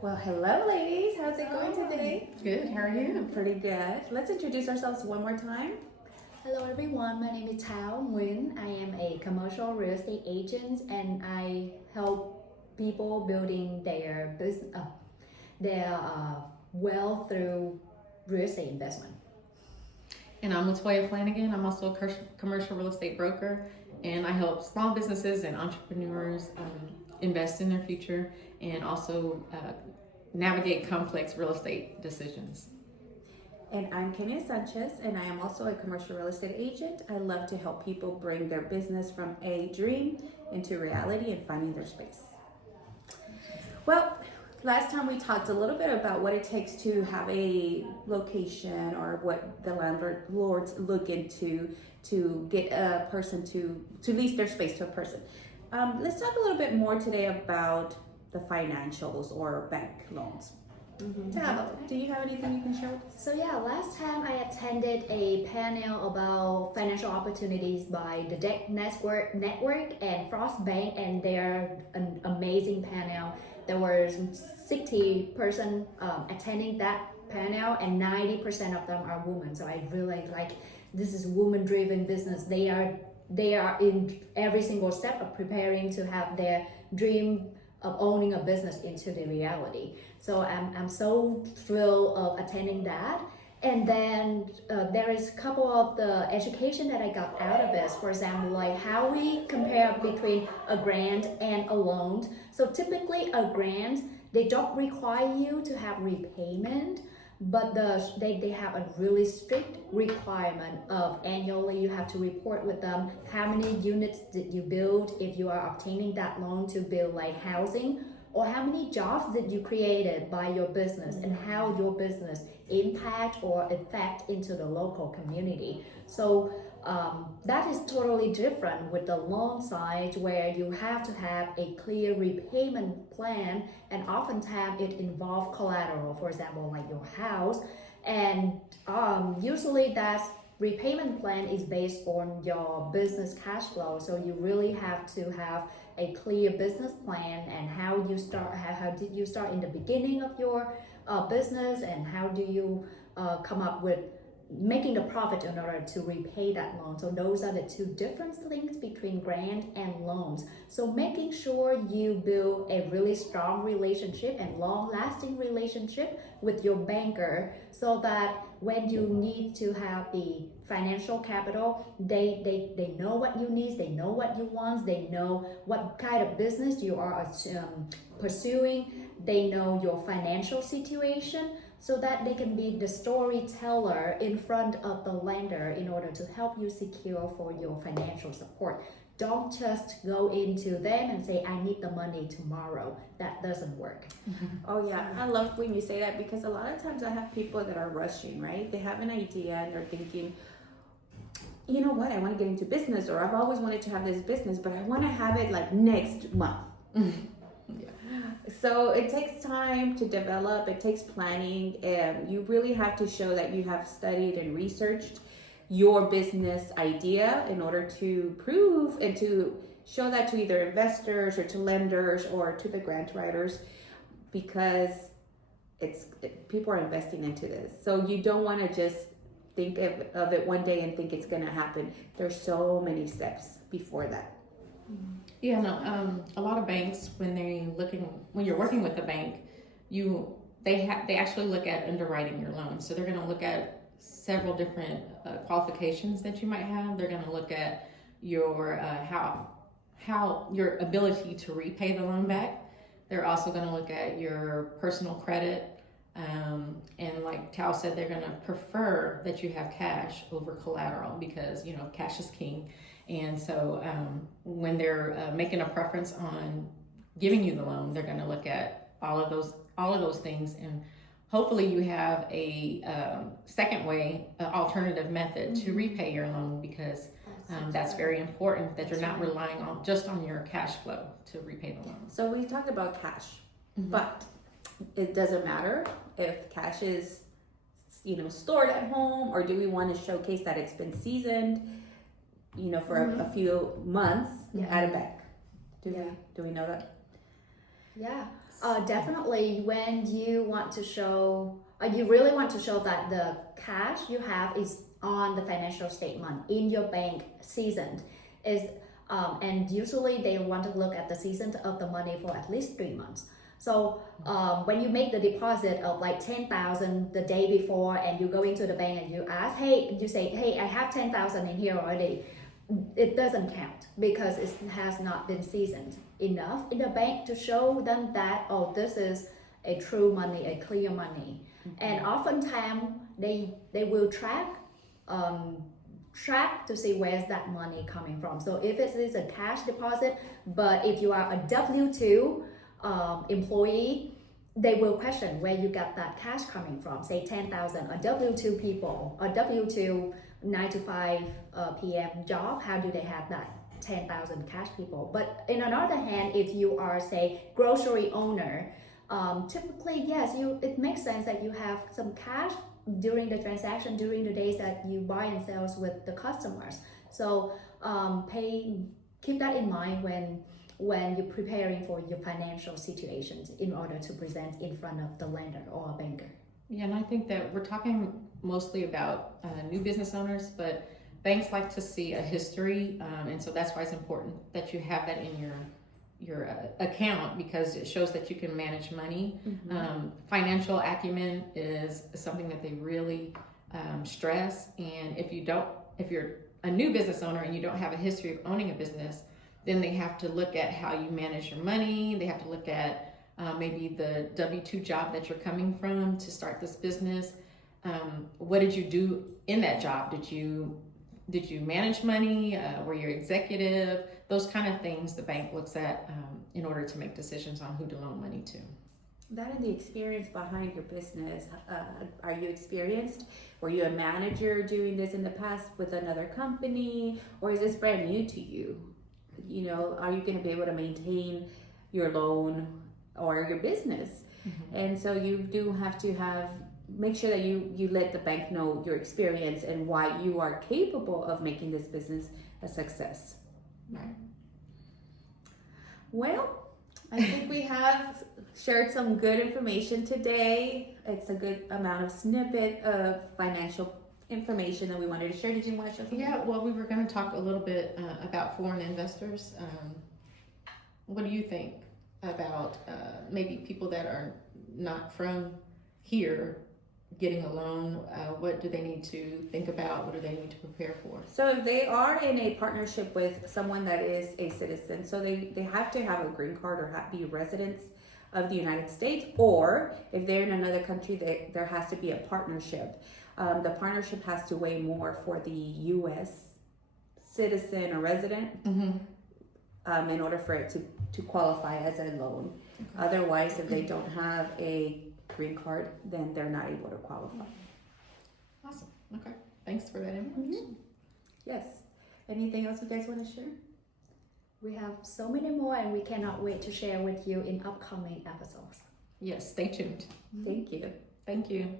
Well, hello, ladies. How's it going today? Good. How are you? Pretty good. Let's introduce ourselves one more time. Hello everyone, my name is Thao Nguyen. I am a commercial real estate agent and I help people building their business, their wealth through real estate investment. And I'm Latoya Flanagan. I'm also a commercial real estate broker, and I help small businesses and entrepreneurs invest in their future and also navigate complex real estate decisions. And I'm Kenya Sanchez, and I am also a commercial real estate agent. I love to help people bring their business from a dream into reality and finding their space. Well, last time we talked a little bit about what it takes to have a location or what the landlords look into to get a person to lease their space to a person. Let's talk a little bit more today about the financials or bank loans. Tao, do you have anything you can share with us? So last time I attended a panel about financial opportunities by the Deck Network and Frost Bank, and they're an amazing panel. There were 60 person attending that panel, and 90% of them are women. So I really like this is woman-driven business. They are in every single step of preparing to have their dream of owning a business into the reality. So I'm so thrilled of attending that. And then there is a couple of the education that I got out of this. For example, like how we compare between a grant and a loan. So typically a grant, they don't require you to have repayment, but they have a really strict requirement of annually you have to report with them how many units did you build if you are obtaining that loan to build like housing, or how many jobs did you created by your business and how your business impact or affect into the local community. So that is totally different with the loan side, where you have to have a clear repayment plan, and oftentimes it involves collateral, for example, like your house. And usually that repayment plan is based on your business cash flow. So you really have to have a clear business plan and how you start, how did you start in the beginning of your business, and how do you come up with making the profit in order to repay that loan. So those are the two different things between grant and loans. So making sure you build a really strong relationship and long-lasting relationship with your banker, so that when you need to have the financial capital, they know what you need, they know what you want, they know what kind of business you are pursuing, they know your financial situation, so that they can be the storyteller in front of the lender in order to help you secure for your financial support. Don't just go into them and say, I need the money tomorrow. That doesn't work. Oh yeah, I love when you say that, because a lot of times I have people that are rushing, right? They have an idea and they're thinking, you know what, I want to get into business, or I've always wanted to have this business, but I want to have it like next month. So it takes time to develop, it takes planning, and you really have to show that you have studied and researched your business idea in order to prove and to show that to either investors or to lenders or to the grant writers, because people are investing into this. So you don't want to just think of it one day and think it's going to happen. There's so many steps before that. Yeah, no. A lot of banks, when you're working with a bank, they actually look at underwriting your loan. So they're going to look at several different qualifications that you might have. They're going to look at your how your ability to repay the loan back. They're also going to look at your personal credit, and like Tao said, they're going to prefer that you have cash over collateral, because cash is king. And so when they're making a preference on giving you the loan, they're going to look at all of those things, and hopefully you have a second way, alternative method to repay your loan, because that's very important, that you're not relying on just on your cash flow to repay the loan. So we talked about cash, but it doesn't matter if cash is stored at home, or do we want to showcase that it's been seasoned for a few months at a bank? Do we know that? Yeah. Definitely, when you want to show, you really want to show that the cash you have is on the financial statement in your bank seasoned is, and usually they want to look at the season of the money for at least 3 months. So when you make the deposit of like 10,000 the day before, and you go into the bank and you ask, hey, you say, hey, I have 10,000 in here already. It doesn't count because it has not been seasoned enough in the bank to show them that, oh, this is a true money, a clear money. And oftentimes they will track to see where's that money coming from. So if it is a cash deposit, but if you are a W-2 employee, they will question where you got that cash coming from. Say 10,000, a W-2 people, a W-2 9 to 5 p.m. job, how do they have that 10,000 cash people? But in another hand, if you are, say, grocery owner, typically, yes, it makes sense that you have some cash during the transaction, during the days that you buy and sells with the customers. So keep that in mind when you're preparing for your financial situations in order to present in front of the lender or a banker. Yeah, and I think that we're talking mostly about new business owners, but banks like to see a history, and so that's why it's important that you have that in your account, because it shows that you can manage money. Financial acumen is something that they really stress, and if you're a new business owner and you don't have a history of owning a business, then they have to look at how you manage your money. They have to look at maybe the W-2 job that you're coming from to start this business. What did you do in that job? Did you manage money? Were you executive? Those kind of things the bank looks at in order to make decisions on who to loan money to. That and the experience behind your business. Are you experienced? Were you a manager doing this in the past with another company? Or is this brand new to you? You know, are you going to be able to maintain your loan or your business? And so you do have to make sure that you let the bank know your experience and why you are capable of making this business a success. Right. Well, I think we have shared some good information today. It's a good amount of snippet of financial information that we wanted to share. Did you want to share something? Yeah, well, we were going to talk a little bit about foreign investors. What do you think about maybe people that are not from here getting a loan? What do they need to think about? What do they need to prepare for? So if they are in a partnership with someone that is a citizen, so they have to have a green card or be residents of the United States, or if they're in another country, there has to be a partnership. The partnership has to weigh more for the U.S. citizen or resident in order for it to qualify as a loan. Okay. Otherwise, if they don't have a green card, then they're not able to qualify. Awesome. Okay. Thanks for that information. Yes. Anything else you guys want to share? We have so many more, and we cannot wait to share with you in upcoming episodes. Yes, stay tuned. Thank you. Thank you.